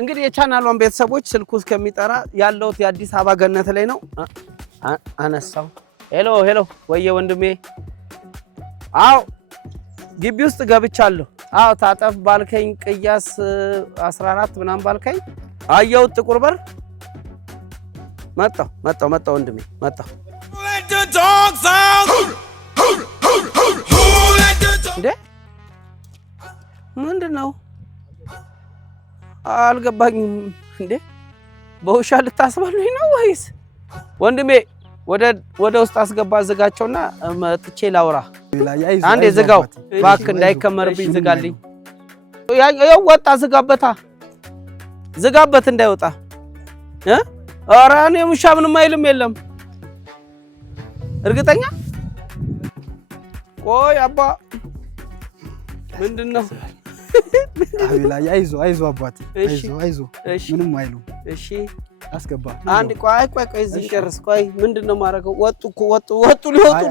እንግዲህ የቻናሉን ቤተሰቦች ስልኩ እስከሚጠራ ያለው የአዲስ አበባ ገነት ላይ ነው። አነሳው ሄሎ ሄሎ ወየ ወንድሜ አው ግቢ ውስጥ ገብቻለሁ። አው ታጠፍ ባልከኝ ቅያስ 14 ምናምን ባልከኝ አየው ጥቁር በር መጣው ወንድሜ መጣው እንዴ ምንድነው አልገባኝም እንዴ በውሻ ልታስባሉኝ ነው ወይስ ወንድሜ ወደ ውስጥ አስገባ ዝጋቸውና መጥቼ ላውራ አንዴ ዝጋው ባክ እንዳይከመርብኝ ዝጋልኝ ያው ወጣ ዝጋበት እንዳይወጣ ኧረ እኔ ውሻ ምንም አይልም የለም እርግጠኛ ቆይ አባ ምንድነው አቤላ አይዞ አባቴ አይዞ ምንም አይሉ እሺ አስገባ አንድ ቆይ እዚህ ጨርስ ቆይ ምንድነው ማረገው ወጡ ሊወጡ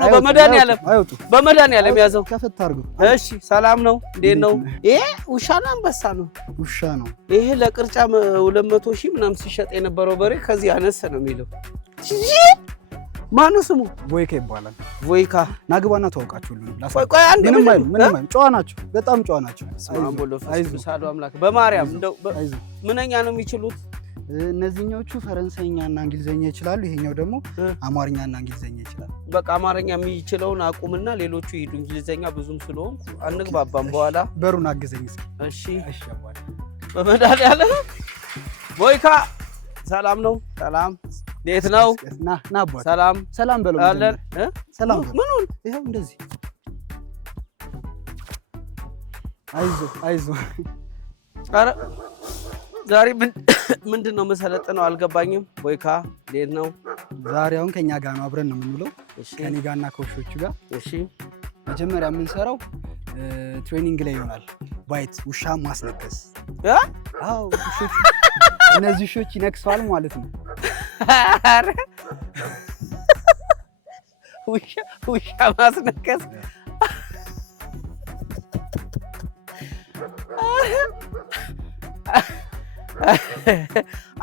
ነው በመድኃኒዓለም ያዘው ከፈት አድርገው እሺ ሰላም ነው እንዴት ነው ይሄ ውሻ ነው አንበሳ ነው ውሻ ነው ይሄ ለቅርጫ 200,000 ምናምን ሲሸጥ የነበረው በሬ ከዚህ አነሰ ነው የሚለው ማነው ስሙ ቦይካ ይባላል ቦይካ ናግባና ተዋውቃችሁ ሁሉ ቆይ አንድ ምንም አይሉ ጨዋ ናቸው በጣም ጨዋ ናቸው አይዞ ሳዶ አምላክ በማርያም እንደው ምንኛ ነው የሚችሉት እነዚህኞቹ ፈረንሳይኛና እንግሊዘኛ ይችላሉ ይሄኛው ደግሞ አማርኛና እንግሊዘኛ ይችላል በቃ አማርኛ የሚችለውን አቁምና ሌሎቹ ይሄዱ እንግሊዘኛ ብዙም ስለሆንኩ አንግባባም በኋላ በሩን አግዘኝ እሺ በመድኃኒዓለም ቦይካ ሰላም ነው ሰላም እንዴት ነው ና አባት ሰላም በለው አለን ሰላም ምኑን ይሄው እንደዚህ አይዞ ኧረ ዛሬ ምንድነው መሰለጥነው አልገባኝም ቦይካ እንዴት ነው ዛሬ አሁን ከኛ ጋር ነው አብረን ነው የምንውለው ከኔ ጋርና ከውሾቹ ጋር እሺ መጀመሪያ የምንሰራው ትሬኒንግ ላይ ይሆናል ባይት ውሻ ማስነከስ አዎ ውሾቹ እነዚህ ውሾች ይነክሳሉ ማለት ነው አረ ውሻ ማስነከስ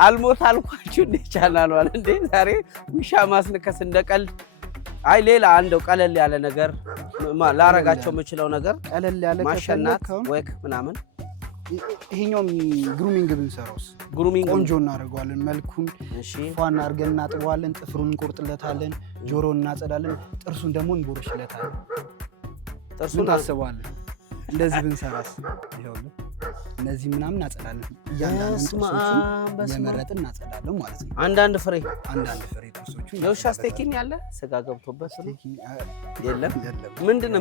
አልሞት አልኳችሁ እንዴ ቻናሏን እንዴ ዛሬ ውሻ ማስነከስ እንደቀልድ አይ ሌላ አንደው ቀለል ያለ ነገር ላረጋቸው የምችለው ነገር ቀለል ያለ ማሸናት ወክ ምናምን ይሄኛውም ግሩሚንግ ብንሰራውስ ግሩሚንግ ቆንጆ እናደርገዋለን መልኩን ፋን አድርገን እናጥበዋለን ጥፍሩን እንቆርጥለታለን ጆሮውን እናጸዳለን ጥርሱን ደግሞ እንቦርሽለታለን ጥርሱን ታስባለን እንደዚህ ብንሰራስ ይሄውልህ እነዚህ ምናምን እናጸዳለን እያንዳንዱን የመረጥን እናጸዳለን ማለት ነው አንዳንድ ፍሬ ጥርሶቹ ለውሻ ስቴኪን ያለ ስጋ ገብቶበት የለም ምንድነው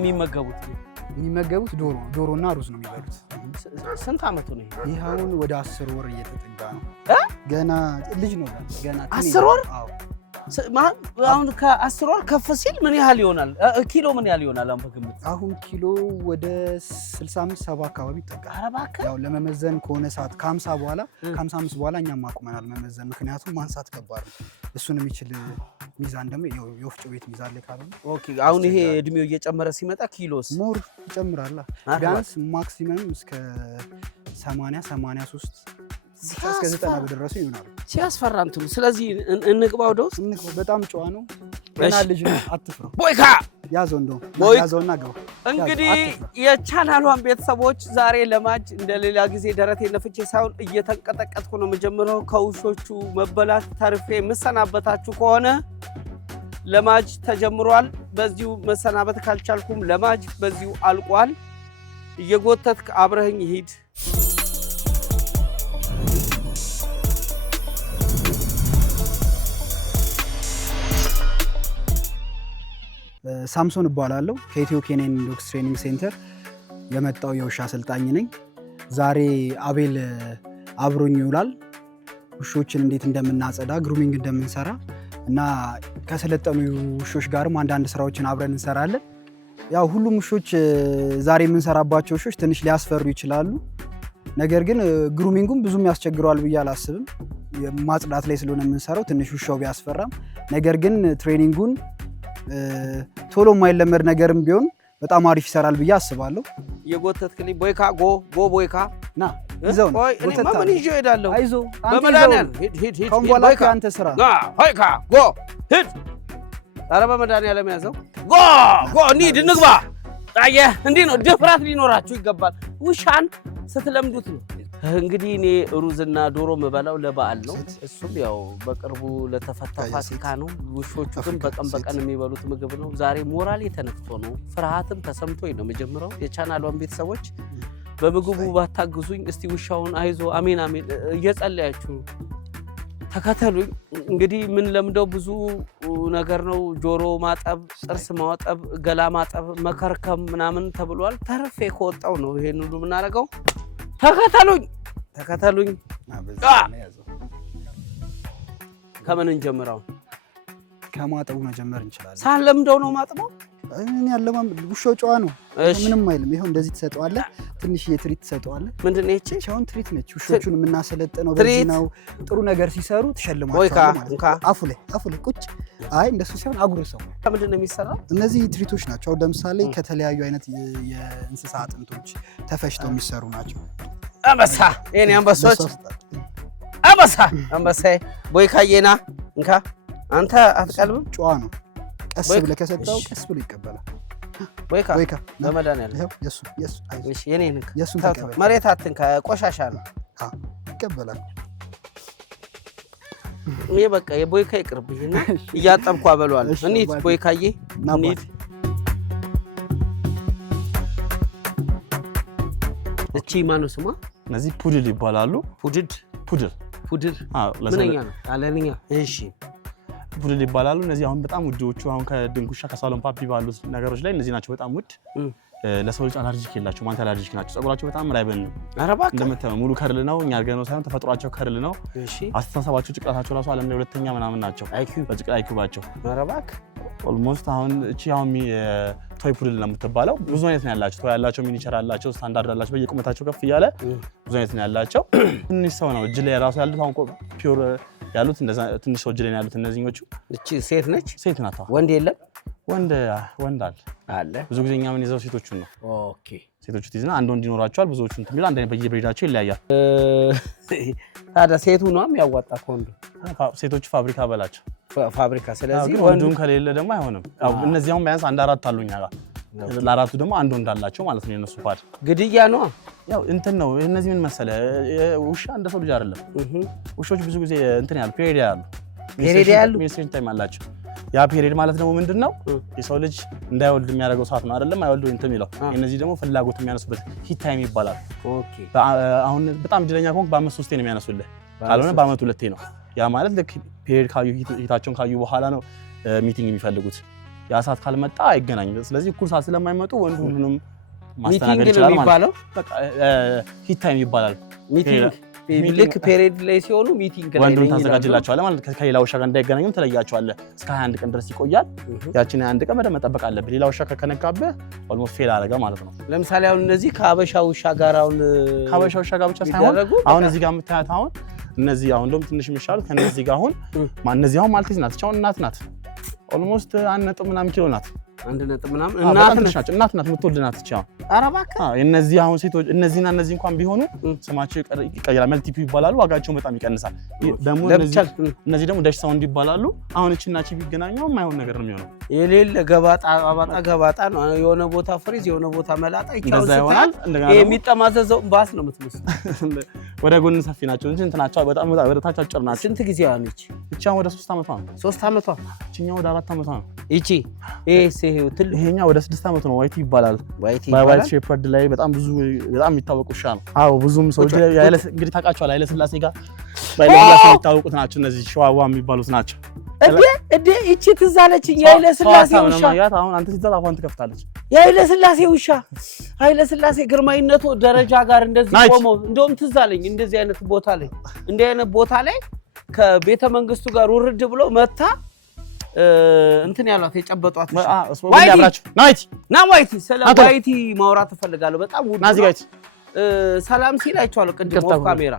የሚመገቡት ዶሮና ሩዝ ነው የሚበሉት ስንት አመቱ ነው ይሄ አሁን ወደ 10 ወር እየተጠጋ ነው ገና ልጅ ነው ገና 10 ወር አዎ አሁን ከ10 ወር ከፍ ሲል ምን ያህል ይሆናል ኪሎ ምን ያህል ይሆናል አሁን በግምት አሁን ኪሎ ወደ 65-70 አካባቢ ይጠጋል ያው ለመመዘን ከሆነ ሰዓት ከ50 በኋላ ከ55 በኋላ እኛም ማቁመናል መመዘን ምክንያቱም ማንሳት ከባድ ነው እሱን የሚችል ሚዛን ደግሞ የወፍጮ ቤት ሚዛን ላይ ካለ ኦኬ አሁን ይሄ እድሜው እየጨመረ ሲመጣ ኪሎስ ሞር ይጨምራል ቢያንስ ማክሲመም እስከ 80-83 እስከ 90 ድረስ ይሆናል ሲያስፈራ እንትኑ ስለዚህ እንግባው ደውስ በጣም ጨዋ ነው ገና ልጅ ነው አትፍራ ቦይካ ያዘውና ገው እንግዲህ የቻናሏን ቤተሰቦች ዛሬ ለማጅ እንደሌላ ጊዜ ደረቴ ነፍቼ ሳይሆን እየተንቀጠቀጥኩ ነው መጀመሪያው ከውሾቹ መበላት ተርፌ መሰናበታችሁ ከሆነ ለማጅ ተጀምሯል በዚሁ መሰናበት ካልቻልኩም ለማጅ በዚሁ አልቋል እየጎተትክ አብረህኝ ሂድ ሳምሶን እባላለሁ ከኢትዮ ኬንያን ዶግስ ትሬኒንግ ሴንተር የመጣው የውሻ አሰልጣኝ ነኝ ዛሬ አቤል አብሮኝ ይውላል ውሾችን እንዴት እንደምናጸዳ ግሩሚንግ እንደምንሰራ እና ከሰለጠኑ ውሾች ጋርም አንዳንድ ስራዎችን አብረን እንሰራለን ያው ሁሉም ውሾች ዛሬ የምንሰራባቸው ውሾች ትንሽ ሊያስፈሩ ይችላሉ ነገር ግን ግሩሚንጉም ብዙም ያስቸግረዋል ብዬ አላስብም ማጽዳት ላይ ስለሆነ የምንሰራው ትንሽ ውሻው ቢያስፈራም ነገር ግን ትሬኒንጉን ቶሎ የማይለመድ ነገርም ቢሆን በጣም አሪፍ ይሰራል ብዬ አስባለሁ። የጎተትክልኝ ቦይካ ጎ ቦይካ ና ይዘው ነው ወይ እኔ ምን ይዤ እሄዳለሁ? አይዞ በመድኃኒዓለም ሂድ ካሁን በኋላ አንተ ስራ ና ቦይካ ጎ ሂድ። ኧረ በመድኃኒዓለም ያዘው ጎ እንሂድ እንግባ። አየህ እንዲህ ነው ድፍረት ሊኖራችሁ ይገባል። ውሻን ስትለምዱት ነው። እንግዲህ እኔ ሩዝና ዶሮ የምበላው ለበዓል ነው። እሱም ያው በቅርቡ ለተፈታ ፋሲካ ነው። ውሾቹ ግን በቀን የሚበሉት ምግብ ነው። ዛሬ ሞራል ተነክቶ ነው፣ ፍርሃትም ተሰምቶኝ ነው የምጀምረው። የቻናሏን ቤተሰቦች በምግቡ ባታግዙኝ እስቲ ውሻውን አይዞ አሜን አሜን እየጸለያችሁ ተከተሉኝ። እንግዲህ ምን ለምደው ብዙ ነገር ነው። ጆሮ ማጠብ፣ ጥርስ ማጠብ፣ ገላ ማጠብ፣ መከርከም ምናምን ተብሏል። ተርፌ ከወጣው ነው ይሄን ሁሉ የምናደርገው። ተከተሉኝ። ከምን እንጀምረው? ከማጠቡ መጀመር እንችላለን። ሳንለምደው ነው ማጥበው። እኔ ያለማም ውሻው ጨዋ ነው፣ ምንም አይልም። ይሄው እንደዚህ ትሰጠዋለህ፣ ትንሽ የትሪት ትሰጠዋለህ። ምንድን ነው እቺ? ቻውን ትሪት ነች። ውሾቹን የምናሰለጥነው በዚህ ነው። ጥሩ ነገር ሲሰሩ ትሸልማቸዋለህ ማለት ነው። አፉ ላይ ቁጭ። አይ እንደሱ ሳይሆን አጉርሰው። ምንድን ነው የሚሰራው? እነዚህ ትሪቶች ናቸው። አሁን ለምሳሌ ከተለያዩ አይነት የእንስሳ አጥንቶች ተፈጭተው የሚሰሩ ናቸው። አንበሳ የኔ አንበሶች፣ አንበሳ ቦይካዬና እንካ። አንተ አትቀልብም? ጨዋ ነው። ቀስ ብለህ ከሰጠው ቀስ ብሎ ይቀበላል። ቦይካ በመድኃኒዓለም የሱ እሺ፣ የኔን የሱን መሬት አትንካ፣ ቆሻሻ ነው። ይቀበላል። ይሄ በቃ የቦይካ ይቅርብኝና እያጠብኩ አበለዋለሁ። እንሂድ ቦይካዬ እንሂድ። እቺ ማነው ስሟ? እነዚህ ፑድል ይባላሉ። ፑድል ምንኛ ነው? አለንኛ። እሺ ፑድል ይባላሉ። እነዚህ አሁን በጣም ውዶቹ አሁን ከድንጉሻ ከሳሎን ፓፒ ባሉት ነገሮች ላይ እነዚህ ናቸው በጣም ውድ። ለሰው ልጅ አለርጂክ የላቸውም፣ አንተ አለርጂክ ናቸው። ጸጉራቸው በጣም ራይበን ነው። እንደምታየው ሙሉ ከርል ነው። እኛ አድርገነው ሳይሆን ተፈጥሯቸው ከርል ነው። አስተሳሰባቸው ጭቅላታቸው ራሱ ዓለም ላይ ሁለተኛ ምናምን ናቸው በጭቅላ አይኪውባቸው። ኦልሞስት አሁን እቺ አሁን ቶይ ፑድል ነው የምትባለው። ብዙ አይነት ነው ያላቸው። ቶይ ያላቸው፣ ሚኒቸር አላቸው፣ ስታንዳርድ አላቸው። በየቁመታቸው ከፍ እያለ ብዙ አይነት ነው ያላቸው። ትንሽ ሰው ነው እጅ ላይ ራሱ ያሉት። አሁን ፒውር ያሉት እንደዛ ትንሽ ሰው እጅ ላይ ያሉት እነዚህኞቹ። እቺ ሴት ነች? ሴት ናት። ወንድ የለም? ወንድ አለ። ብዙ ጊዜ እኛ ምን ይዘው ሴቶቹን ነው። ኦኬ ሴቶቹ ትይዝና አንድ ወንድ ይኖራቸዋል። ብዙዎቹ እንትን የሚለው አንድ አይነት በየብሬዳቸው ይለያያል። ታዲያ ሴቱ ነው የሚያዋጣ ከወንዱ? ሴቶቹ ፋብሪካ በላቸው ፋብሪካ። ስለዚህ ወንዱም ከሌለ ደግሞ አይሆንም። እነዚህ አሁን ቢያንስ አንድ አራት አሉኝ ጋር ለአራቱ ደግሞ አንድ ወንድ አላቸው ማለት ነው። የነሱ ፓድ ግድያ ነው። ያው እንትን ነው። እነዚህ ምን መሰለህ ውሻ እንደ ሰው ልጅ አይደለም። ውሾች ብዙ ጊዜ እንትን ያሉ ፔሪድ ያሉ ሜሴጅ ታይም አላቸው። ያ ፔሪድ ማለት ደግሞ ምንድነው? የሰው ልጅ እንዳይወልድ የሚያደርገው ሰዓት ነው አይደለም? አይወልድ እንትን የሚለው እነዚህ ደግሞ ፍላጎት የሚያነሱበት ሂት ታይም ይባላል። ኦኬ አሁን በጣም እድለኛ ከሆንክ በአመት 3 ነው የሚያነሱልህ፣ ካልሆነ በአመት 2 ነው። ያ ማለት ልክ ፔሪድ ካዩ ሂታቸውን ካዩ በኋላ ነው ሚቲንግ የሚፈልጉት። ያ ሰዓት ካልመጣ አይገናኝም። ስለዚህ እኩል ሰዓት ስለማይመጡ ወንዱ ሁሉንም ማስተናገድ ይችላል ማለት ነው። በቃ ሂት ታይም ይባላል። ልክ ፔሪድ ላይ ሲሆኑ ሚቲንግ ላይ ወንዱን ታዘጋጅላቸዋለህ ማለት ከሌላ ውሻ ጋር እንዳይገናኙም ትለያቸዋለህ። እስከ 21 ቀን ድረስ ይቆያል። ያቺን 21 ቀን በደንብ መጠበቅ አለብህ። ሌላ ውሻ ከነካብህ ኦልሞስት ፌል አደረገ ማለት ነው። ለምሳሌ አሁን እነዚህ ከሀበሻ ውሻ ጋር ከሀበሻ ውሻ ጋር ብቻ ሳይሆን አሁን እዚህ ጋር የምታያት አሁን እነዚህ አሁን እንደውም ትንሽ የሚሻሉት ከነዚህ ጋር አሁን እነዚህ አሁን ማልቴዝ ናት። አሁን እናት ናት። ኦልሞስት 1 ነጥብ ምናምን ኪሎ ናት። 1 ነጥብ ምናምን እናት ናት። የምትወልድ ናት። እቺ አሁን ኧረ እባክህ እነዚህ አሁን ሴቶች እነዚህና እነዚህ እንኳን ቢሆኑ ስማቸው ይቀየራል። መልቲፒ ይባላሉ። ዋጋቸው በጣም ይቀንሳል። ደግሞ እነዚህ ደግሞ ዳሽ ሳውንድ ይባላሉ። አሁን እቺና እቺ ቢገናኙ የማይሆን ነገር ነው የሚሆነው። የሌለ ገባጣ ነው። የሆነ ቦታ ፍሪዝ፣ የሆነ ቦታ መላጣ ይሆናል። የሚጠማዘዘው ባስ ነው የምትመስለው። ወደ ጎን ሰፊ ናቸው እንጂ እንትናቸው በጣም ወደ ታች አጭር ናቸው። ስንት ጊዜ አለች? እቺ ወደ 3 ዓመቷ ነው። 3 ዓመቷ? እቺኛው ወደ 4 ዓመቷ ነው። እቺ ይሄኛው ወደ 6 ዓመት ነው። ዋይቲ ይባላል። ዋይት ሼፐርድ ላይ በጣም የሚታወቅ ውሻ ነው። አዎ ብዙም ሰው እንግዲህ ታውቃቸዋል። ኃይለ ሥላሴ ጋር የሚታወቁት ናቸው። እነዚህ ሸዋዋ የሚባሉት ናቸው። እዴ እቺ ትዝ አለችኝ። የኃይለ ሥላሴ ውሻ አሁን አንተ ሲዛት አፏን ትከፍታለች። የኃይለ ሥላሴ ውሻ ኃይለ ሥላሴ ግርማዊነቱ ደረጃ ጋር እንደዚህ ቆሞ እንደውም ትዝ አለኝ። እንደዚህ አይነት ቦታ ላይ ከቤተ መንግስቱ ጋር ውርድ ብሎ መታ እንትን ያሏት የጨበጧት ዋይቲ ስለ ዋይቲ ማውራት እፈልጋለሁ። በጣም ውድ ሰላም ሲል አይቼዋለሁ ቅድም ኦፍ ካሜራ።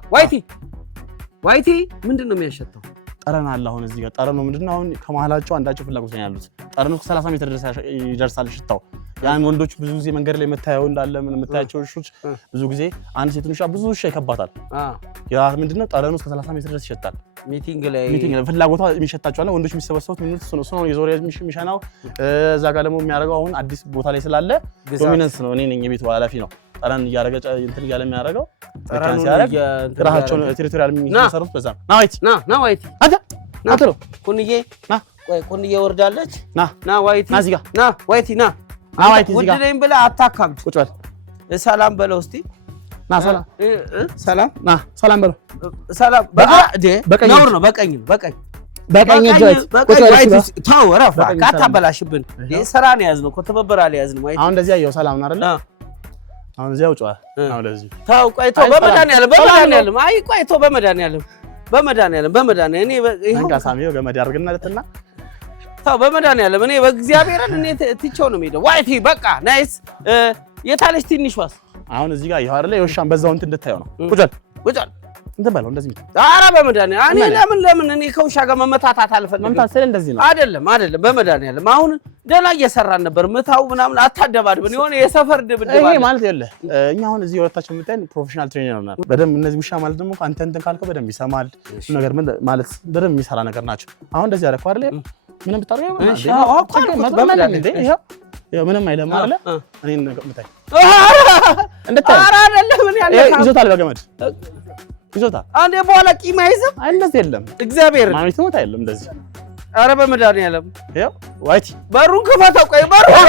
ዋይቲ ምንድን ነው የሚያሸተው? ጠረን አለ። አሁን እዚህ ጋር ጠረኑ ምንድነው? አሁን ከመሀላቸው አንዳቸው ፍላጎት ነው ያሉት። ጠረኑ ከ30 ሜትር ድረስ ይደርሳል ሽታው። ያን ወንዶች ብዙ ጊዜ መንገድ ላይ የምታየው እንዳለ ምን የምታያቸው ውሾች ብዙ ጊዜ አንድ ሴት ውሻ ብዙ ውሻ ይከባታል። ያ ምንድነው? ጠረኑ እስከ 30 ሜትር ድረስ ይሸታል። ሚቲንግ ላይ ፍላጎቷ የሚሸታቸው አለ። ወንዶች የሚሰበሰቡት ምን ነው የዞር የሚሸናው እዛ ጋር ደግሞ የሚያደርገው አሁን አዲስ ቦታ ላይ ስላለ ዶሚናንስ ነው። እኔ ነኝ የቤቱ ኃላፊ ነው። ጠረን እያደረገ እንትን እያለ የሚያደርገው ጠረን ሲያደርግ ራሳቸውን ቴሪቶሪያል የሚሰሩት በዛ ነው። ና ዋይቲ አንተ ነው ኩንዬ ና ቆይ ኩንዬ ወርዳለች። ና ዋይቲ ና እዚህ ጋር ና ዋይቲ ና ዋይቲ እዚህ ጋር ወድደኝ ብለህ አታካብድ። ቁጭ በል ሰላም በለው እስቲ ና ሰላም ና ሰላም በለው ሰላም በቀኝ ነው በቀኝ እጅ ተው ረፋ ካታበላሽብን ስራ ነው ያዝነው እኮ ትብብር አልያዝንም። ዋይቲ አሁን እንደዚህ ያየው ሰላም ነው አይደል? አሁን እዚያው ጫዋ አሁን ለዚህ ተው ቆይቶ በመድኃኒዓለም አይ ቆይቶ በመድኃኒዓለም እኔ ይሄን ጋሳሚው ገመድ ያርግና ለትና ተው በመድኃኒዓለም እኔ በእግዚአብሔርን እኔ ትቼው ነው የምሄደው። ዋይቲ በቃ ናይስ የታለች ትንሽ ዋስ አሁን እዚህ ጋር ይኸው አይደለ የውሻን በዛው እንትን እንድታየው ነው። ቁጭ በል እንትን በለው እንደዚህ ኧረ በመድኃኒዓለም እኔ ለምን እኔ ከውሻ ጋር መመታታት አልፈልግም። መምታት ስለ እንደዚህ ነው አይደለም በመድኃኒዓለም አሁን ደህና እየሰራን ነበር። ምታው ምናምን አታደባድብን የሆነ የሰፈር ድብድብ ይሄ ማለት ይኸውልህ እኛ አሁን እዚህ ወጣችን የምታየን ፕሮፌሽናል ትሬነር ነን በደንብ እነዚህ ውሻ ማለት ደግሞ አንተ እንትን ካልከው በደንብ ይሰማል ነገር ማለት በደንብ የሚሰራ ነገር ናቸው። አሁን እንደዚህ አደረኩ አይደል ምንም ብታረጋው ምንም አይለም አይደል እኔን ምታይ እንደታይ ኧረ አይደለም ምን ያለ ይዞታል በገመድ ይዞታል አንዴ በኋላ ቂም አይዝም አይ እንደዚህ የለም እግዚአብሔር ማለት ነው አይደለም እንደዚህ ኧረ በመድኃኒዓለም ይኸው ዋይቲ በሩን ክፈተው ቆይ በሩን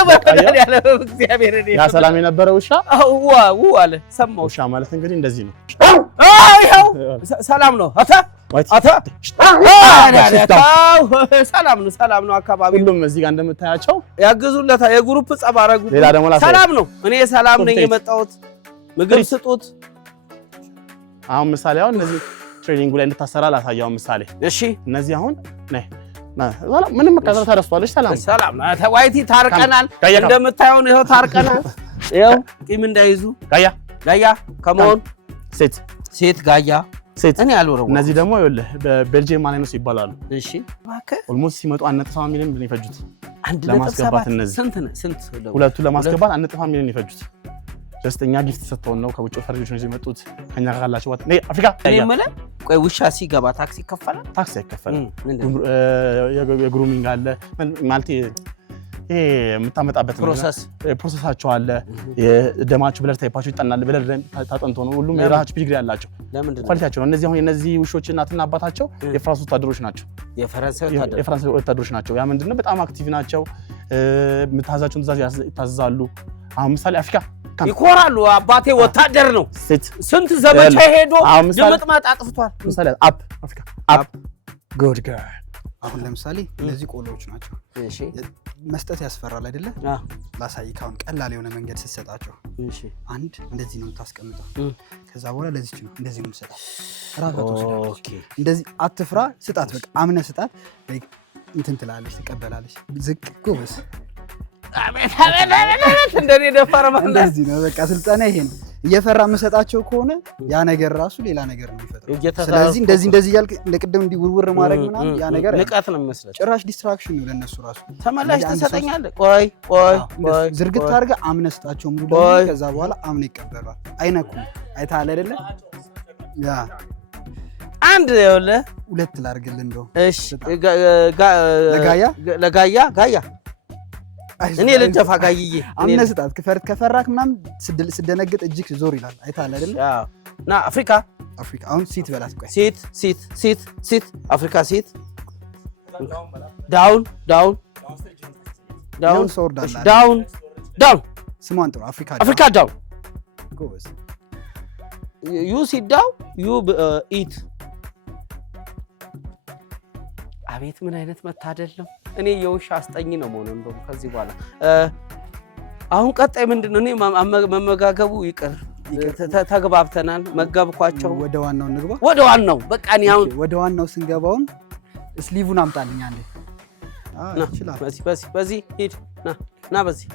በመድኃኒዓለም እግዚአብሔር እኔ ያ ሰላም የነበረ ውሻ ዋው አለ ሰማው ውሻ ማለት እንግዲህ እንደዚህ ነው ይኸው ሰላም ነው ሰላም ነው አካባቢ ሁሉም እዚህ ጋር እንደምታያቸው ያግዙለታ የግሩፕ ጸባረጉ ሰላም ነው እኔ ሰላም ነኝ የመጣሁት ምግብ ስጡት አሁን ምሳሌ አሁን እነዚህ ትሬኒንግ ላይ እንድታሰራ ላሳያው ምሳሌ እሺ እነዚህ አሁን ነይ ምንም መቀዘር ተረስቷለሽ ሰላም ዋይቲ ታርቀናል እንደምታየው ይኸው ታርቀናል ይኸው ቂም እንዳይዙ ጋያ ከመሆን ሴት ጋያ ሴት እኔ አልወረው እነዚህ ደግሞ ይኸውልህ በቤልጂየም ማላይኖስ ይባላሉ። እሺ እባክህ ኦልሞስት ሲመጡ 1.7 ሚሊዮን ብር ይፈጁት ለማስገባት እነዚህ ስንት ሁለቱ ለማስገባት 1.7 ሚሊዮን ይፈጁት ደስተኛ ጊፍት ሰጥተው ነው ከውጭ ፈረጆች ነው የመጡት ከኛ ጋር ካላችሁ ወጥ ነይ አፍሪካ እኔ ቆይ ውሻ ሲገባ ታክሲ ይከፈላል? ታክሲ አይከፈልም። የግሩሚንግ አለ ማለት ይሄ የምታመጣበት ፕሮሰሳቸው አለ የደማችሁ ብለድ ታይፓችሁ ይጠናል ብለድ ታጠንቶ ነው ሁሉም የራሳቸው ፒግሪ ያላቸው ኳሊቲያቸው ነው። እነዚህ አሁን የነዚህ ውሾች እናትና አባታቸው የፍራንስ ወታደሮች ናቸው። የፍራንስ ወታደሮች ናቸው። ያ ምንድነው በጣም አክቲቭ ናቸው። የምታዛቸውን ትእዛዝ ይታዘዛሉ። አሁን ምሳሌ አፍሪካ ይኮራሉ። አባቴ ወታደር ነው። ስንት ዘመቻ ሄዶ ድምጥማጥ አጥፍቷል። ምሳሌ አፕ አፍሪካ አፕ ጉድ ገርል አሁን ለምሳሌ እነዚህ ቆሎዎች ናቸው። እሺ መስጠት ያስፈራል አይደለ? ላሳይክ አሁን ቀላል የሆነ መንገድ ስትሰጣቸው እሺ አንድ እንደዚህ ነው የምታስቀምጠው ከዛ በኋላ ለዚች ነው እንደዚህ ነው የምትሰጣው ራሷ ኦኬ እንደዚህ አትፍራ ስጣት በቃ አምነህ ስጣት እንትን ትላለች ትቀበላለች ዝቅ ጎበስ አቤት እንደኔ ደፋር ማለት እንደዚህ ነው በቃ ስልጣኔ ይሄ ነው እየፈራ መሰጣቸው ከሆነ ያ ነገር ራሱ ሌላ ነገር ነው የሚፈጥረው ስለዚህ እንደዚህ ያልክ ለቅድም እንዲውርውር ማድረግ ምናምን ያ ነገር ንቃት ነው የሚመስለው ጭራሽ ዲስትራክሽን ነው ለነሱ ራሱ ተመላሽ ተሰጠኛለህ ቆይ ዝርግት አድርገህ አምነህ ስጣቸው ሙሉ ከዛ በኋላ አምነህ ይቀበላል አይነኩም አይታለ አይደለ ያ አንድ ይኸውልህ ሁለት ላድርግልህ እንደው እሺ ለጋያ እኔ ለጀፋ ጋይዬ አምነህ ስጣት ከፈራክ ምናምን ስደነግጥ እጅግ ዞር ይላል አይታለ አይደል ና አፍሪካ አሁን ሲት በላት ቆይ ሲት አፍሪካ ሲት ዳውን ሶርዳላ ዳውን ስሟን ጥሩ አፍሪካ ዳውን ጎበዝ ዩ ሲት ዳውን ዩ ኢት አቤት ምን አይነት መታደል ነው። እኔ የውሻ አስጠኝ ነው መሆን እንደውም ከዚህ በኋላ አሁን ቀጣይ ምንድነው እኔ መመጋገቡ ይቅር ተግባብተናል መገብኳቸው ወደ ዋናው እንግባ ወደ ዋናው በቃ እኔ አሁን ወደ ዋናው ስንገባውን ስሊቭን አምጣልኝ አንዴ ይችላል በዚህ ሂድ ና በዚህ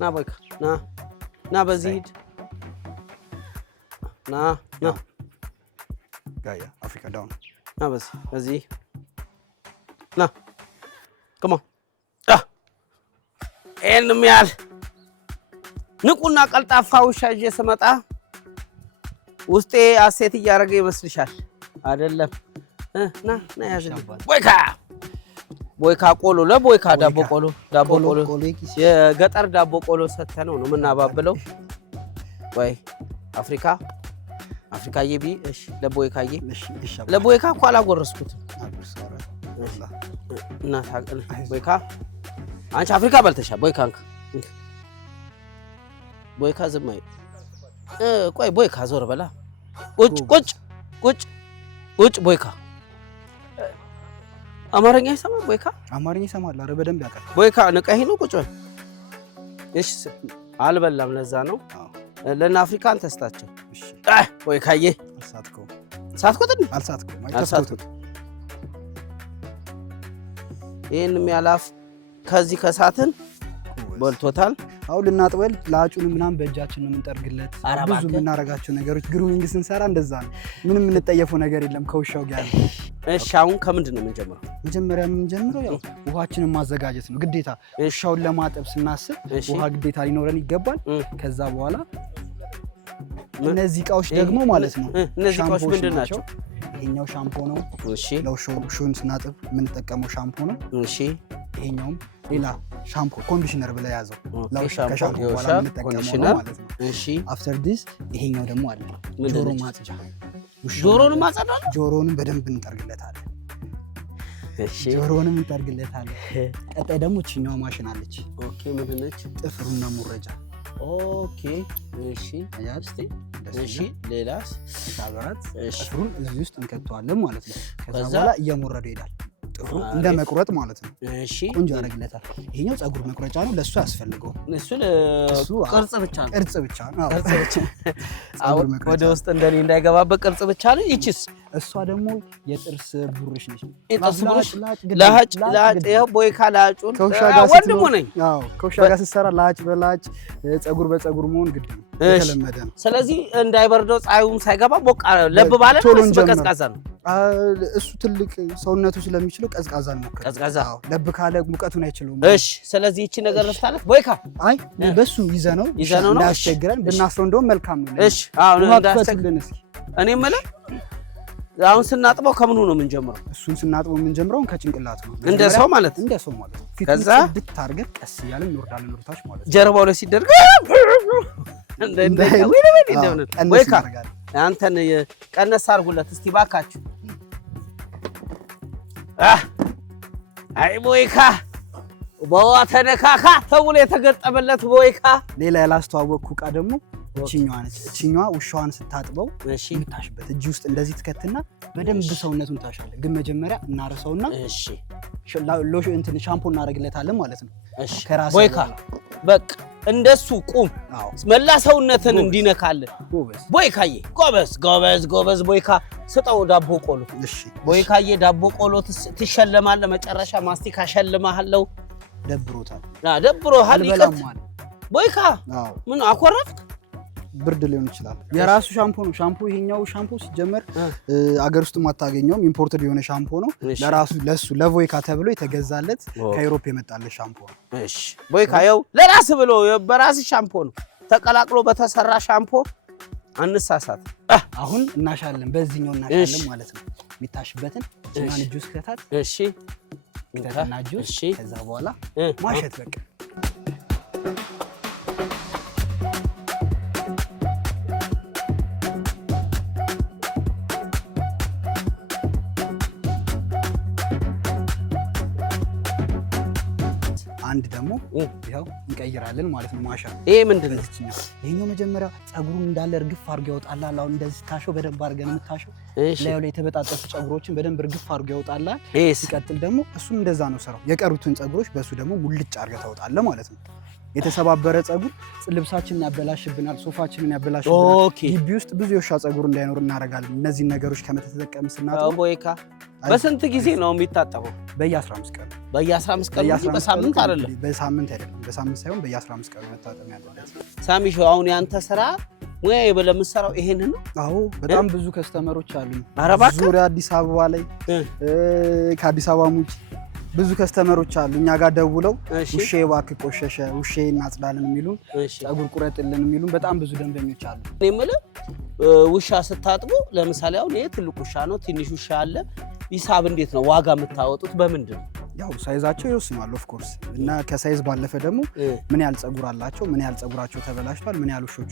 ና በቃ ና በዚህ ሂድ ና ጋያ አፍሪካ ዳውን ና በዚህ ና ከማ ይሄንም ያህል ንቁና ቀልጣፋ ውሻ ይዤ ስመጣ ውስጤ አሴት እያደረገ ይመስልሻል? አይደለም። ና ያዝልኝ። ቦይካ ቆሎ ለቦይካ ዳቦ ቆሎ የገጠር ዳቦ ቆሎ ሰተነው ነው የምናባብለው። ወይ አፍሪካዬ ቢ እሺ፣ ለቦይካ እኮ አላጎረስኩትም። እና ቦይካ አንቺ አፍሪካ በልተሻል። ቦይካ ዝም አይል። ቆይ ቦይካ ዞር በላ። ቁጭ ቦይካ አማርኛ ይሰማል? ቦይካ አማርኛ ይሰማል። ኧረ በደንብ ያውቃል። ቦይካ ንቀሂ ነው ቁጭ በል። እሺ አልበላም፣ ለዛ ነው ለእነ አፍሪካ አንተስታቸው። እሺ ቦይካዬ አልሳትኩት። ይሄንም ያላፍ ከዚህ ከሳትን በልቶታል። አሁን ልናጥበል ላጩን ምናምን በእጃችን ነው የምንጠርግለት። ብዙ የምናረጋቸው ነገሮች ግሩሚንግ ስንሰራ እንደዛ ነው። ምንም የምንጠየፈው ነገር የለም ከውሻው ጋር። እሺ አሁን ከምንድን ነው የምንጀምረው? መጀመሪያ የምንጀምረው ያው ውሃችንን ማዘጋጀት ነው ግዴታ። ውሻውን ለማጠብ ስናስብ ውሃ ግዴታ ሊኖረን ይገባል። ከዛ በኋላ እነዚህ እቃዎች ደግሞ ማለት ነው እነዚህ እቃዎች ምንድን ናቸው? ይሄኛው ሻምፖ ነው። እሺ ለውሻውን ስናጥብ የምንጠቀመው ሻምፖ ነው። እሺ ይሄኛውም ሌላ ሻምፖ ኮንዲሽነር ብለ ያዘው ከሻምፖ በኋላ የምንጠቀመው ማለት ነው። እሺ አፍተር ዲስ ይሄኛው ደግሞ አለ ጆሮ ማጽጃ። ጆሮንም ማጽዳ ነው። ጆሮንም በደንብ እንጠርግለታለን። እሺ ጆሮንም እንጠርግለታለን። ቀጣይ ደግሞ እቺኛው ማሽን አለች። ኦኬ ምንድን ነች? ጥፍሩና ሙረጃ። ኦኬ እሺ ያስቲ እሺ ሌላስ? ታባራት ጥፍሩን እዚህ ውስጥ እንከተዋለን ማለት ነው። ከዛ በኋላ እየሞረደ ይሄዳል። ጥፍሩ እንደ መቁረጥ ማለት ነው። እሺ ቆንጆ ያደርግለታል። ይሄኛው ፀጉር መቁረጫ ነው፣ ለሱ ያስፈልገው። እሱ ቅርጽ ብቻ ነው። ቅርጽ ብቻ ነው። ወደ ውስጥ እንደኔ እንዳይገባበት ቅርጽ ብቻ ነው። ይቺስ? እሷ ደግሞ የጥርስ ብሩሽ ነች። የጥርስ ብሩሽ ላጭ ይሄው ቦይካ ላጩን ወንድሙ ነኝ። አዎ ከውሻ ጋር ስትሰራ ላጭ በላጭ ፀጉር በፀጉር መሆን ግድ ነው፣ የተለመደ ነው። ስለዚህ እንዳይበርደው ፀሐዩም ሳይገባ ቦቃ ለብ ባለ ነው። በቀዝቃዛ ነው እሱ ትልቅ ሰውነቱ ስለሚችለው ቀዝቃዛ ነው። ቀዝቃዛ ለብ ካለ ሙቀቱን አይችለውም። እሺ ስለዚህ እቺ ነገር ረፍታለች ቦይካ። አይ በሱ ይዘነው እንዳያስቸግረን ብናስረው እንደውም መልካም ነው። እሺ አሁን እንዳያስቸግረን እስኪ እኔ የምልህ አሁን ስናጥበው ከምኑ ነው የምንጀምረው? እሱን ስናጥበው የምንጀምረው ከጭንቅላቱ ነው። እንደ ሰው ማለት ከዛ ብታርገን ቀስ እያለን እንወርዳለን ወርታች ማለት ነው። ጀርባው ላይ ሲደርግ ቦይካ አንተን ቀነስ አድርጉለት እስቲ ባካችሁ። አይ ቦይካ በዋተነካካ ተብሎ የተገጠመለት ቦይካ። ሌላ ያላስተዋወቅኩ ዕቃ ደግሞ እቺኛዋ ነች። እቺኛዋ ውሻዋን ስታጥበው የምታሽበት እጅ ውስጥ እንደዚህ ትከትና በደንብ ሰውነቱን ታሻለህ። ግን መጀመሪያ እናረሰውና እሺ ሎሽን እንትን ሻምፖ እናደርግለታለን ማለት ነው። እሺ ቦይካ በቃ እንደሱ ቁም መላ ሰውነትን እንዲነካለን። ቦይካዬ ጎበዝ ቦይካ ስጠው ዳቦ ቆሎ። እሺ ቦይካዬ ዳቦ ቆሎ ትሸለማለህ። መጨረሻ ማስቲካ ሸልማለሁ። ደብሮሃል ይቀጥ ቦይካ። ምን አኮረፍክ? ብርድ ሊሆን ይችላል። የራሱ ሻምፖ ነው። ይሄኛው ሻምፖ ሲጀመር አገር ውስጥ ማታገኘውም ኢምፖርትድ የሆነ ሻምፖ ነው። ለሱ ለቦይካ ተብሎ የተገዛለት ከአውሮፓ የመጣለት ሻምፖ ነው። እሺ ቦይካ ያው ለራስ ብሎ በራስ ሻምፖ ነው ተቀላቅሎ በተሰራ ሻምፖ። አንሳሳት። አሁን እናሻለን፣ በዚህኛው እናሻለን ማለት ነው። የሚታሽበትን ጭማን ጁስ ከተት። እሺ ከተና ጁስ። ከዛ በኋላ ማሸት በቃ አንድ ደግሞ ይሄው እንቀይራለን ማለት ነው። ማሻ ይሄ ምንድነው? ይሄኛው መጀመሪያ ፀጉሩን እንዳለ እርግፍ አድርጎ ያወጣላል። አሁን እንደዚህ ታሸው በደንብ አድርገን የምታሸው ላዩ ላይ የተበጣጠሱ ፀጉሮችን በደንብ እርግፍ አድርጎ ያወጣላል። ሲቀጥል ደግሞ እሱም እንደዛ ነው ስራው። የቀሩትን ፀጉሮች በሱ ደግሞ ሙልጭ አድርገህ ታወጣለህ ማለት ነው። የተሰባበረ ፀጉር ልብሳችንን ያበላሽብናል፣ ሶፋችንን ያበላሽብናል። ግቢ ውስጥ ብዙ የውሻ ፀጉር እንዳይኖር እናደርጋለን። እነዚህን ነገሮች ከመተጠቀም ስናጠብ ቦይካ በስንት ጊዜ ነው የሚታጠበው? በየ15 ቀን። በየ15 ቀን ነው፣ በሳምንት አይደለም። በሳምንት አይደለም፣ በሳምንት ሳይሆን በየ15 ቀን መታጠብ ያለበት። ሳሚሾ አሁን ያንተ ስራ ሙያዬ ብለህ የምትሰራው ይሄንን ነው? አዎ በጣም ብዙ ከስተመሮች አሉኝ አረባካ ዙሪያ አዲስ አበባ ላይ ከአዲስ አበባ ውጭ ብዙ ከስተመሮች አሉ እኛ ጋር ደውለው ውሼ እባክህ ቆሸሸ ውሼ እናጽዳልን የሚሉን ጸጉር ቁረጥልን የሚሉን በጣም ብዙ ደንበኞች አሉ። እኔ የምልህ ውሻ ስታጥቡ ለምሳሌ አሁን ይሄ ትልቅ ውሻ ነው ትንሽ ውሻ አለ ሂሳብ እንዴት ነው ዋጋ የምታወጡት በምንድን ነው? ያው ሳይዛቸው ይወስናል ኦፍ ኮርስ እና ከሳይዝ ባለፈ ደግሞ ምን ያህል ጸጉር አላቸው ምን ያህል ጸጉራቸው ተበላሽቷል ምን ያህል ውሾች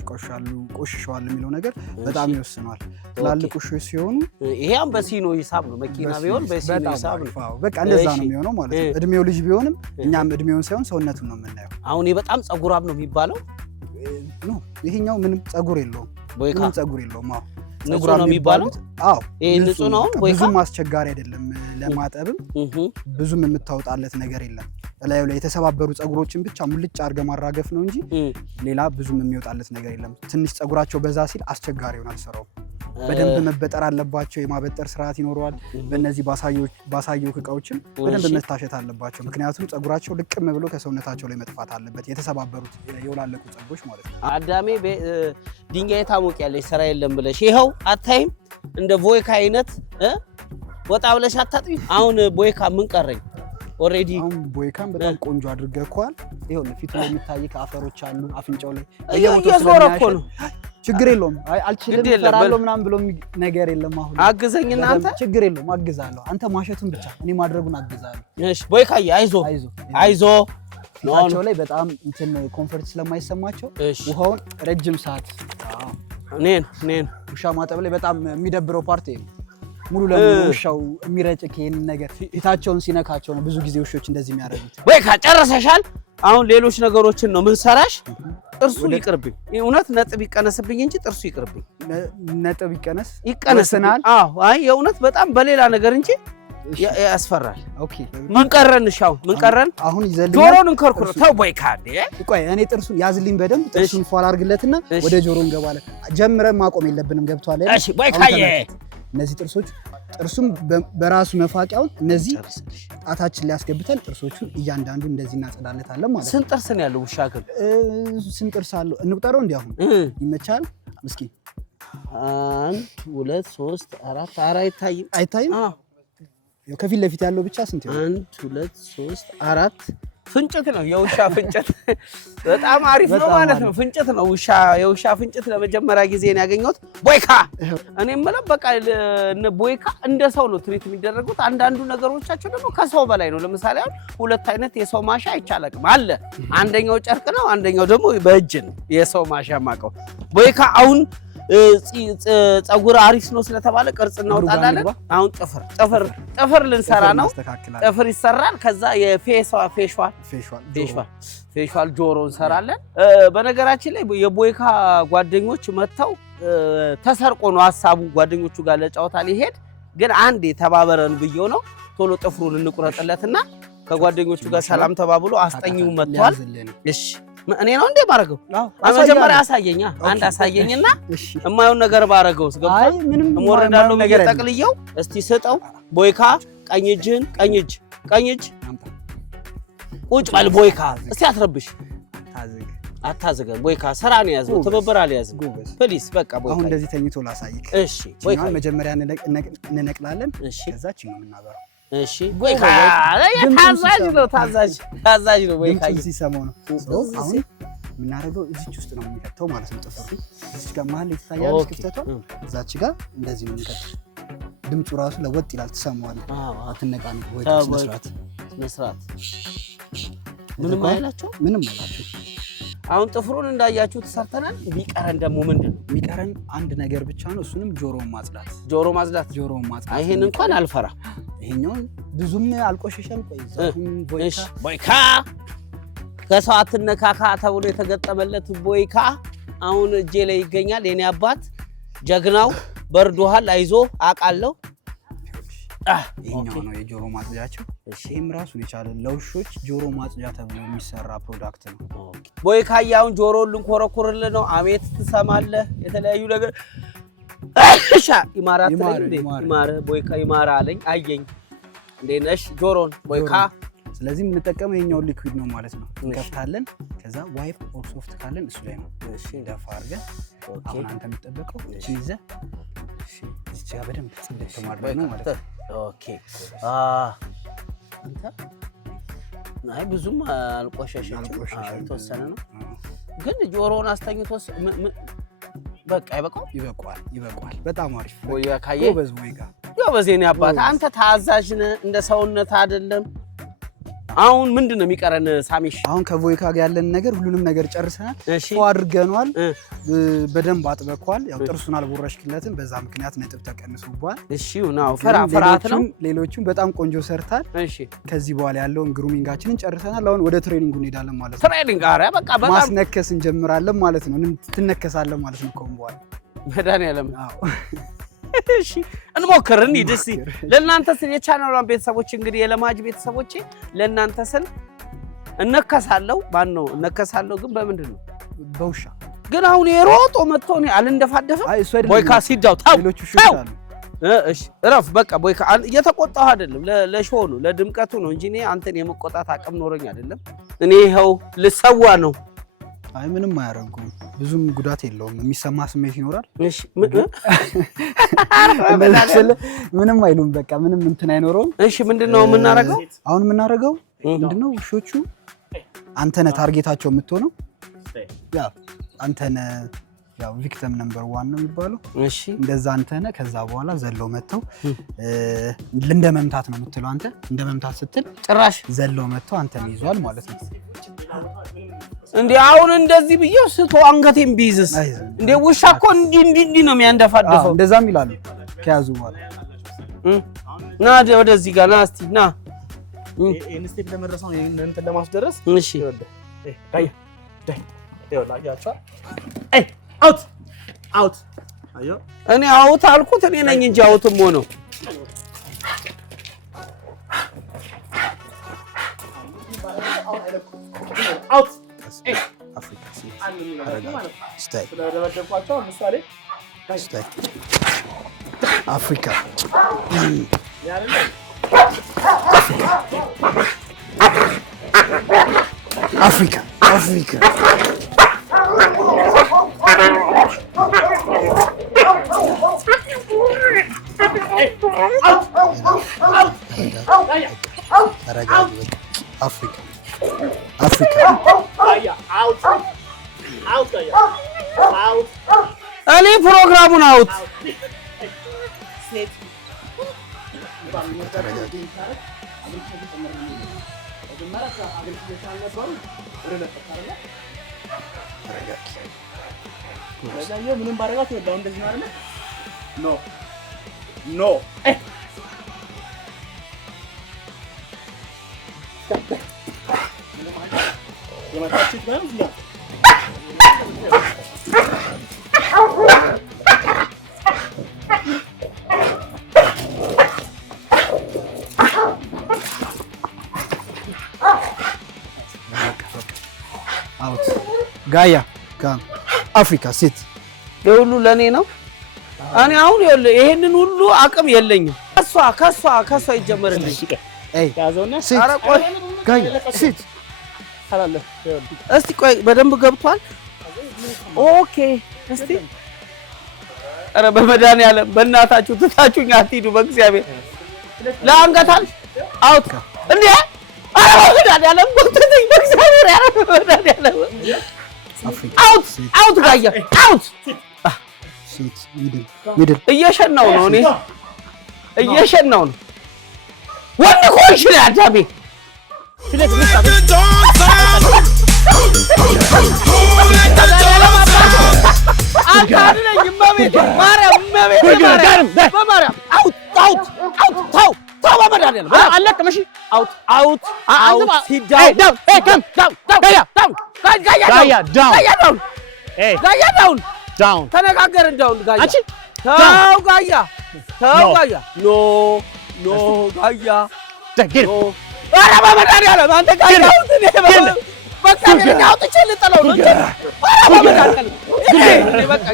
ቆሽሸዋል የሚለው ነገር በጣም ይወስናል። ትላልቅ ውሾች ሲሆኑ ይሄም በሲኖ ሂሳብ ነው መኪና ቢሆን በሲኖ ሂሳብ ነው በቃ እንደዛ ነው የሚሆነው ማለት ነው። እድሜው ልጅ ቢሆንም እኛም እድሜውን ሳይሆን ሰውነቱን ነው የምናየው። አሁን ይሄ በጣም ጸጉራም ነው የሚባለው ነው ይሄኛው ምንም ጸጉር የለውም ምንም ጸጉር የለውም። አዎ ንጹህ ነው የሚባለው? አዎ ይሄ ንጹህ ነው ወይ? ብዙም አስቸጋሪ አይደለም ለማጠብም ብዙም የምታወጣለት ነገር የለም። ላዩ ላይ የተሰባበሩ ጸጉሮችን ብቻ ሙልጭ አድርገህ ማራገፍ ነው እንጂ ሌላ ብዙም የሚወጣለት ነገር የለም። ትንሽ ጸጉራቸው በዛ ሲል አስቸጋሪ ይሆናል ስራው። በደንብ መበጠር አለባቸው የማበጠር ስርዓት ይኖረዋል። በእነዚህ ባሳየው እቃዎችም በደንብ መታሸት አለባቸው ምክንያቱም ጸጉራቸው ልቅም ብሎ ከሰውነታቸው ላይ መጥፋት አለበት የተሰባበሩት የወላለቁ ጸጉሮች ማለት ነው። አዳሜ ድንጋይ ታሞቂያለሽ ስራ የለም ብለሽ ይኸው አታይም እንደ ቮይካ አይነት ወጣ ብለሽ አታጥቢ። አሁን ቦይካ ምን ቀረኝ ኦሬዲ አሁን ቦይካን በጣም ቆንጆ አድርገኳል። ይሄው ለፊቱ ላይ የሚታይ ከአፈሮች አሉ አፍንጫው ላይ እየዞረ እኮ ነው። ችግር የለውም አልችልም እፈራለሁ ምናምን ብሎ ነገር የለም። አሁን አግዘኝና አንተ ችግር የለውም አግዛለሁ። አንተ ማሸቱን ብቻ እኔ ማድረጉን አግዛለሁ። እሺ ቦይካዬ አይዞ ናቸው ላይ በጣም እንትን ኮምፎርት ስለማይሰማቸው ውሃውን ረጅም ሰዓት እኔን ውሻ ማጠብ ላይ በጣም የሚደብረው ፓርቲ ነው። ሙሉ ለሙሉ ውሻው የሚረጭክ ይሄን ነገር ፊታቸውን ሲነካቸው ነው ብዙ ጊዜ ውሾች እንደዚህ የሚያደርጉት። ቦይካ ጨርሰሻል? አሁን ሌሎች ነገሮችን ነው ምን ሰራሽ? ጥርሱ ይቅርብኝ እውነት ነጥብ ይቀነስብኝ እንጂ ጥርሱ ይቅርብኝ። ነጥብ ይቀነስናል? አዎ አይ የእውነት በጣም በሌላ ነገር እንጂ ያስፈራል። ኦኬ ምን ቀረን? ሻው ምን ቀረን? አሁን ይዘልኝ ጆሮን እንከርኩር ተው ቦይካ ቆይ እኔ ጥርሱን ያዝልኝ በደንብ ጥርሱን ፏል አድርግለትና ወደ ጆሮ እንገባለን። ጀምረን ማቆም የለብንም ገብቷል አይደል? እሺ ቦይካዬ እነዚህ ጥርሱም በራሱ መፋቂያውን እነዚህ ጣታችን ላይ አስገብተን ጥርሶቹን እያንዳንዱ እንደዚህ እናጸዳለታለን ማለት ነው። ስንት ጥርስ ነው ያለው ውሻ ግን? ስንት ጥርስ አለው እንቁጠረው እንዴ? አሁን ይመቻል? እስኪ 1 2 3 4 አይታይም? ከፊት ለፊት ያለው ብቻ ስንት ይሆናል? 1 2 3 4 ፍንጭት ነው የውሻ ፍንጭት። በጣም አሪፍ ነው ማለት ነው። ፍንጭት ነው የውሻ ፍንጭት ለመጀመሪያ ጊዜ ነው ያገኘሁት። ቦይካ እኔ የምለው በቃ ቦይካ እንደ ሰው ነው ትሪት የሚደረጉት። አንዳንዱ ነገሮቻቸው ደግሞ ከሰው በላይ ነው። ለምሳሌ አሁን ሁለት አይነት የሰው ማሻ አይቻልም አለ። አንደኛው ጨርቅ ነው፣ አንደኛው ደግሞ በእጅ ነው የሰው ማሻ ማቀው። ቦይካ አሁን ጸጉር አሪፍ ነው ስለተባለ ቅርጽ እናወጣለን። አሁን ጥፍር ልንሰራ ነው። ጥፍር ይሰራል። ከዛ ፌሻል ጆሮ እንሰራለን። በነገራችን ላይ የቦይካ ጓደኞች መተው ተሰርቆ ነው ሐሳቡ ጓደኞቹ ጋር ለጫወታ ሊሄድ ግን አንዴ ተባበረን ብየው ነው ቶሎ ጥፍሩን እንቁረጥለትና ከጓደኞቹ ጋር ሰላም ተባብሎ አስጠኝው መጥቷል። እሺ እኔ ነው እንዴ ባረገው? መጀመሪያ አሳየኛ አንድ አሳየኝና የማየውን ነገር ባረገውስ ገብቷል? አይ ምንም እሞረዳለሁ ነገር ጠቅልየው እስቲ ስጠው። ቦይካ ቀኝ እጅ ቁጭ በል ቦይካ። እስቲ አትረብሽ አታዘገን ቦይካ። ስራ ነው ያዘው ትብብር አልያዝም ፕሊስ። በቃ ቦይካ አሁን እንደዚህ ተኝቶ ላሳይክ። እሺ ቦይካ መጀመሪያ እንነቅላለን። ከዛች ነው የምናበራው። እሺ ቦይካ ታዛዥ ነው ቦይካ ሲሰማው ነው። አሁን የምናደርገው እዚች ውስጥ ነው የምንከተው ማለት ነው። ጥፍሩ እዚች ጋር መሀል ላይ ትታያለች ክፍተቷ። እዛች ጋር እንደዚህ ነው የምንከተው። ድምፁ ራሱ ለወጥ ይላል ትሰማዋለህ። አትነቃነቅ ወይ መስራት ምንም አይላቸው። አሁን ጥፍሩን እንዳያችሁ ተሰርተናል። ቢቀረን ደግሞ ምንድነው የሚቀረን? አንድ ነገር ብቻ ነው። እሱንም ጆሮውን ማጽዳት። ይሄን እንኳን አልፈራ። ይሄኛውን ብዙም አልቆሸሸም። ቦይካ ከሰው አትነካካ ተብሎ የተገጠመለት ቦይካ አሁን እጄ ላይ ይገኛል። የኔ አባት ጀግናው በርዶሃል፣ አይዞ አውቃለሁ። ይሄኛው ነው የጆሮ ማጽጃቸው። እሺም ራሱን የቻለ ለውሾች ጆሮ ማጽጃ ተብሎ የሚሰራ ፕሮዳክት ነው። ቦይካያውን ጆሮን ልንኮረኩርልህ ነው። አቤት ትሰማለህ? የተለያዩ ነገር እሺ ይማራት ላይ ቦይካ ይማራ አለኝ። አየኝ እንዴት ነሽ ጆሮን ቦይካ። ስለዚህ የምንጠቀመው የኛውን ሊኩዊድ ነው ማለት ነው። እንከፍታለን። ከዛ ዋይፕ ኦር ሶፍት ካለን እሱ ላይ ነው። እሺ ደፋ አድርገን አሁን አንተ የምትጠበቀው እቺን ይዘህ እቺ ጋር በደንብ ጽድት ማድረግ ነው ማለት ነው። ኦኬ አንተ አይ ብዙም አልቆሸሸችም የተወሰነ ነው ግን ጆሮውን አስተኝቶስ በቃ ይበቃዋል በጣም አሪፍ ወይ ካየ ጎበዝ የኔ አባት አንተ ታዛዥ ነህ እንደ ሰውነት አይደለም አሁን ምንድነው የሚቀረን ሳሚሽ አሁን ከቮይካ ጋር ያለን ነገር ሁሉንም ነገር ጨርሰናል ፎ አድርገናል በደንብ አጥበኳል ያው ጥርሱን አልቦረሽክለትም በዛ ምክንያት ነጥብ ተቀንሶባል እሺ ነው ፍራት ነው ሌሎቹም በጣም ቆንጆ ሰርታል እሺ ከዚህ በኋላ ያለውን ግሩሚንጋችንን ጨርሰናል አሁን ወደ ትሬኒንጉ እንሄዳለን ማለት ነው ትሬኒንግ አረ በቃ በጣም ማስነከስ እንጀምራለን ማለት ነው ትነከሳለን ማለት ነው ኮምቦል መድኃኒዓለም አዎ እሺ እንሞክርን ይድስ ለእናንተ ስለ የቻናሏን ቤተሰቦች እንግዲህ የለማጅ ቤተሰቦች ለእናንተ ስል እነከሳለሁ ማን ነው እነከሳለሁ ግን በምንድነው በውሻ ግን አሁን የሮጦ መጥቶ ነው አልንደፋደፈም ቦይካ ሲዳው ታው እሺ እረፍ በቃ ቦይካ እየተቆጣሁ አይደለም ለሾው ነው ለድምቀቱ ነው እንጂ እኔ አንተን የመቆጣት አቅም ኖረኝ አይደለም እኔ ይሄው ልሰዋ ነው አይ ምንም አያረጉም ብዙም ጉዳት የለውም የሚሰማ ስሜት ይኖራል እሺ ምንም አይሉም በቃ ምንም እንትን አይኖርም እሺ ምንድነው የምናረጋው አሁን የምናረጋው ምንድነው ውሾቹ አንተነ ታርጌታቸው የምትሆነው ያ አንተነ ያው ቪክቲም ነምበር 1 ነው የሚባለው እሺ እንደዛ አንተነ ከዛ በኋላ ዘለው መተው እንደመምታት ነው የምትለው አንተ እንደመምታት ስትል ጭራሽ ዘለው መተው አንተን ይዟል ማለት ነው እንዴ አሁን እንደዚህ ብዬው ስቶ አንገቴን ቢይዝስ እንዴ ውሻ እኮ እንዲ ነው የሚያንደፋደፈው እንደዛም ይላሉ ከያዙ በኋላ ና ወደዚህ ጋር ና እስቲ ና ኢንስቴፕ ለመድረስ ነው እንትን ለማስደረስ እሺ ዳይ ይኸውልህ አያቻ አውት አዮ እኔ አውት አልኩት እኔ ነኝ እንጂ አውትም ሆነው አውት አፍሪካ ስታይ ስለደረደኳቸው ምሳሌ ስታይ አፍሪካ ያለ አፍሪካ እኔ ፕሮግራሙን አውት ምንም ባረጋት ወዳው እንደዚህ ነው አይደል ኖ የማታችሁት ነው እንዴ አውት ጋያ ካም አፍሪካ ሴት ለሁሉ ለኔ ነው እኔ አሁን ይሄንን ሁሉ አቅም የለኝም ከሷ ይጀመርልኝ ያዘውና አረቆይ ጋያ ሴት ታላለ እስቲ ቆይ በደንብ ገብቷል ኦኬ እስቲ አረ በመድኃኒዓለም በእናታችሁ ትታችሁኝ አትሂዱ በእግዚአብሔር ለአንገታል አውት እንዴ አረ በመድኃኒዓለም ወጥተኝ በእግዚአብሔር አረ በመድኃኒዓለም አውት ጋያ አውት ሴት ሚድል እየሸናው ነው እኔ እየሸናው ነው ወንድ ኮንሽ ነው አዳሜ ፍለት ተነጋገርን ዳውን ጋያ ተው ጋያ ኖ ጋያ ኖ ኧረ በመድኃኒዓለም አንተ ጋያ በቃ ግን አውጥቼ ልጥለው ነው እንጂ ኧረ በመድኃኒዓለም እኔ በቃ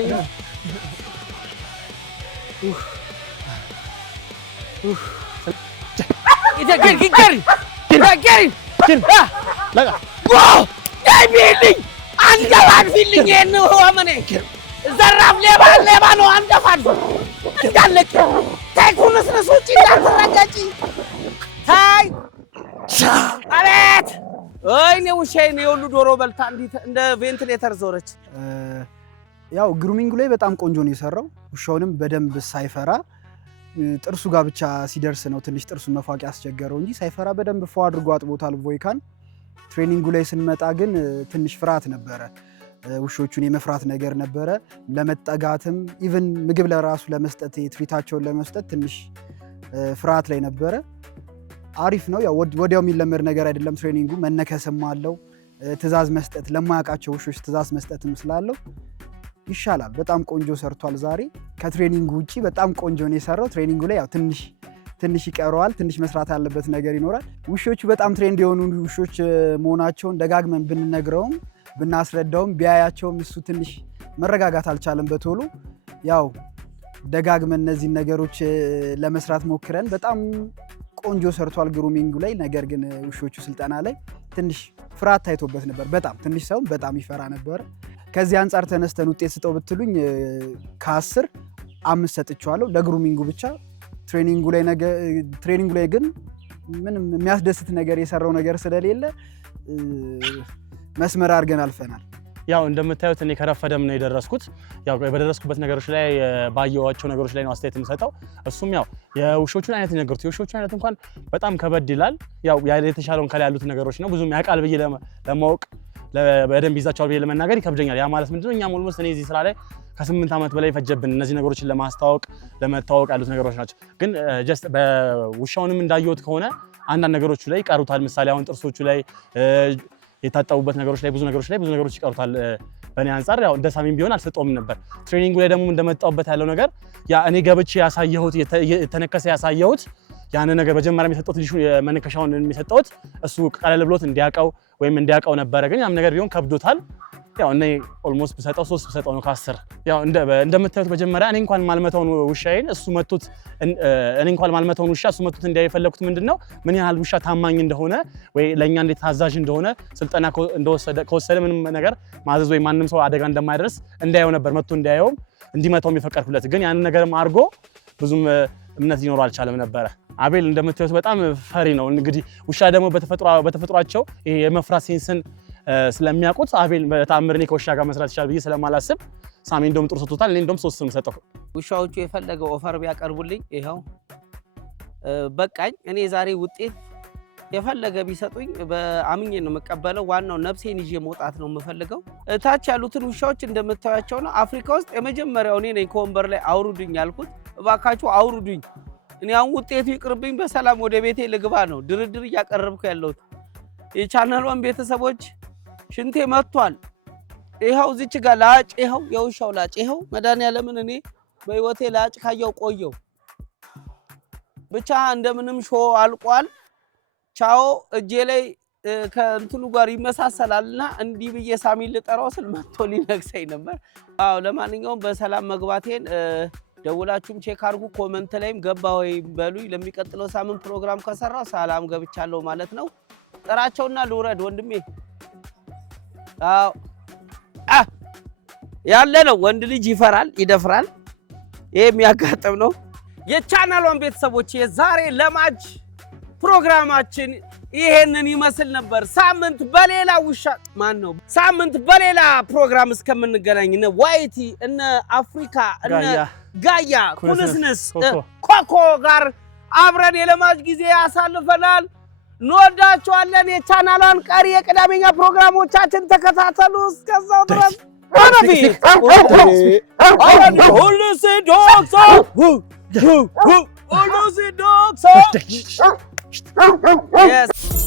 ዘራፍ ሌባ ነው አንደፋል እንዳለቅ ታይኩንስ ነሱጪ እንዳትረጋጪ ታይ አቤት ወይኔ ውሻዬ ነው የሁሉ ዶሮ በልታ እንደ ቬንቲሌተር ዞረች። ያው ግሩሚንጉ ላይ በጣም ቆንጆ ነው የሰራው። ውሻውንም በደንብ ሳይፈራ ጥርሱ ጋር ብቻ ሲደርስ ነው ትንሽ ጥርሱን መፋቅ ያስቸገረው እንጂ ሳይፈራ በደንብ ፎ አድርጎ አጥቦታል ቮይካን። ትሬኒንጉ ላይ ስንመጣ ግን ትንሽ ፍርሃት ነበረ። ውሾቹን የመፍራት ነገር ነበረ። ለመጠጋትም ኢቭን ምግብ ለራሱ ለመስጠት ትሪታቸውን ለመስጠት ትንሽ ፍርሃት ላይ ነበረ። አሪፍ ነው። ያው ወዲያው የሚለመድ ነገር አይደለም ትሬኒንጉ። መነከስም አለው። ትዕዛዝ መስጠት ለማያውቃቸው ውሾች ትዕዛዝ መስጠትም ስላለው ይሻላል። በጣም ቆንጆ ሰርቷል ዛሬ። ከትሬኒንጉ ውጪ በጣም ቆንጆ ነው የሰራው። ትሬኒንጉ ላይ ያው ትንሽ ይቀረዋል። ትንሽ መስራት ያለበት ነገር ይኖራል። ውሾቹ በጣም ትሬንድ የሆኑ ውሾች መሆናቸውን ደጋግመን ብንነግረውም ብናስረዳውም ቢያያቸውም እሱ ትንሽ መረጋጋት አልቻለም በቶሎ። ያው ደጋግመን እነዚህን ነገሮች ለመስራት ሞክረን በጣም ቆንጆ ሰርቷል ግሩሚንጉ ላይ። ነገር ግን ውሾቹ ስልጠና ላይ ትንሽ ፍርሃት ታይቶበት ነበር። በጣም ትንሽ ሰው በጣም ይፈራ ነበር። ከዚህ አንጻር ተነስተን ውጤት ስጠው ብትሉኝ ከ10 5 ሰጥቼዋለሁ ለግሩሚንጉ ብቻ። ትሬኒንጉ ላይ ግን ምንም የሚያስደስት ነገር የሰራው ነገር ስለሌለ መስመር አድርገን አልፈናል። ያው እንደምታዩት እኔ ከረፈደም ነው የደረስኩት። ያው በደረስኩበት ነገሮች ላይ ባየዋቸው ነገሮች ላይ ነው አስተያየት የምሰጠው። እሱም ያው የውሾቹን አይነት ነገሩት የውሾቹን አይነት እንኳን በጣም ከበድ ይላል። ያው የተሻለውን ከላይ ያሉት ነገሮች ነው ብዙም ያውቃል ብዬ ለማወቅ በደንብ ይዛቸዋል ብዬ ለመናገር ይከብደኛል። ያ ማለት ምንድነው እኛም ኦልሞስት እኔ እዚህ ስራ ላይ ከ8 ዓመት በላይ ፈጀብን እነዚህ ነገሮችን ለመታወቅ ያሉት ነገሮች ናቸው። ግን ጀስት በውሻውንም እንዳየሁት ከሆነ አንዳንድ ነገሮቹ ላይ ይቀሩታል። ምሳሌ አሁን ጥርሶቹ ላይ የታጠቡበት ነገሮች ላይ ብዙ ነገሮች ይቀሩታል። በእኔ አንጻር ያው እንደ ሳሚም ቢሆን አልሰጠውም ነበር። ትሬኒንጉ ላይ ደግሞ እንደመጣሁበት ያለው ነገር ያ እኔ ገብቼ ያሳየሁት የተነከሰ ያሳየሁት ያን ነገር መጀመሪያ የሰጠሁት ልጅ መነከሻውን የሚሰጠሁት እሱ ቀለል ብሎት እንዲያውቀው ነበረ። ግን ያም ነገር ቢሆን ከብዶታል። ያው እኔ ኦልሞስት ብሰጠው 3 ብሰጠው ነው ከ10። ያው እንደምታዩት መጀመሪያ እኔ እንኳን ማልመታውን ውሻዬን እሱ መቶት እንዲያይ የፈለኩት ምንድነው ምን ያህል ውሻ ታማኝ እንደሆነ ወይ ለኛ እንዴት ታዛዥ እንደሆነ ስልጠና ከወሰደ ምንም ነገር ማዘዝ ወይ ማንም ሰው አደጋ እንደማይደርስ እንዳየው ነበር። መቶ እንዲያየው እንዲመታው የፈቀድኩለት ግን ያን ነገርም አድርጎ ብዙም እምነት ሊኖር አልቻለም ነበረ። አቤል እንደምታዩት በጣም ፈሪ ነው። እንግዲህ ውሻ ደግሞ በተፈጥሯቸው ይሄ የመፍራት ሴንስን ስለሚያውቁት አቤል በተአምር እኔ ከውሻ ጋር መስራት ይችላል ብዬ ስለማላስብ ሳሚ እንደውም ጥሩ ሰጥቶታል። እኔ እንደውም 3 ሰጠው። ውሻዎቹ የፈለገው ኦፈር ቢያቀርቡልኝ ይሄው በቃኝ። እኔ ዛሬ ውጤት የፈለገ ቢሰጡኝ በአምኜ ነው የምቀበለው። ዋናው ነፍሴን ይዤ መውጣት ነው የምፈልገው። ታች ያሉትን ውሻዎች እንደምታዩቸው ነው። አፍሪካ ውስጥ የመጀመሪያው እኔ ነኝ ከወንበር ላይ አውርዱኝ ያልኩት። እባካችሁ አውርዱኝ። እኔ አሁን ውጤቱ ይቅርብኝ፣ በሰላም ወደ ቤቴ ልግባ ነው ድርድር እያቀረብኩ ያለሁት። የቻናሏን ቤተሰቦች ሽንቴ መጥቷል። ይኸው እዚች ጋር ላጭ፣ ይኸው የውሻው ላጭ፣ ይኸው መድኃኒዓለምን እኔ በህይወቴ ላጭ ካየው ቆየው። ብቻ እንደምንም ሾ አልቋል። ቻው እጄ ላይ ከእንትኑ ጋር ይመሳሰላልና እንዲህ ብዬ ሳሚን ልጠራው ስል መጥቶ ሊነግሰኝ ነበር። አዎ ለማንኛውም በሰላም መግባቴን ደውላችሁም ቼክ አድርጉ። ኮመንት ላይም ገባ ወይ በሉኝ። ለሚቀጥለው ሳምንት ፕሮግራም ከሰራው ሰላም ገብቻለሁ ማለት ነው። ጥራቸውና ልውረድ ወንድሜ። አዎ ያለ ነው። ወንድ ልጅ ይፈራል፣ ይደፍራል። ይሄ የሚያጋጥም ነው። የቻናሏን ቤተሰቦች የዛሬ ለማጅ ፕሮግራማችን ይሄንን ይመስል ነበር። ሳምንት በሌላ ሳምንት በሌላ ፕሮግራም እስከምንገናኝ እነ ዋይቲ እነ አፍሪካ እነ ጋያ ኩንስንስ ኮኮ ጋር አብረን የለማጅ ጊዜ ያሳልፈናል። እንወዳችኋለን። የቻናሏን ቀሪ የቅዳሜኛ ፕሮግራሞቻችን ተከታተሉ። እስከዛው ድረስ Yes.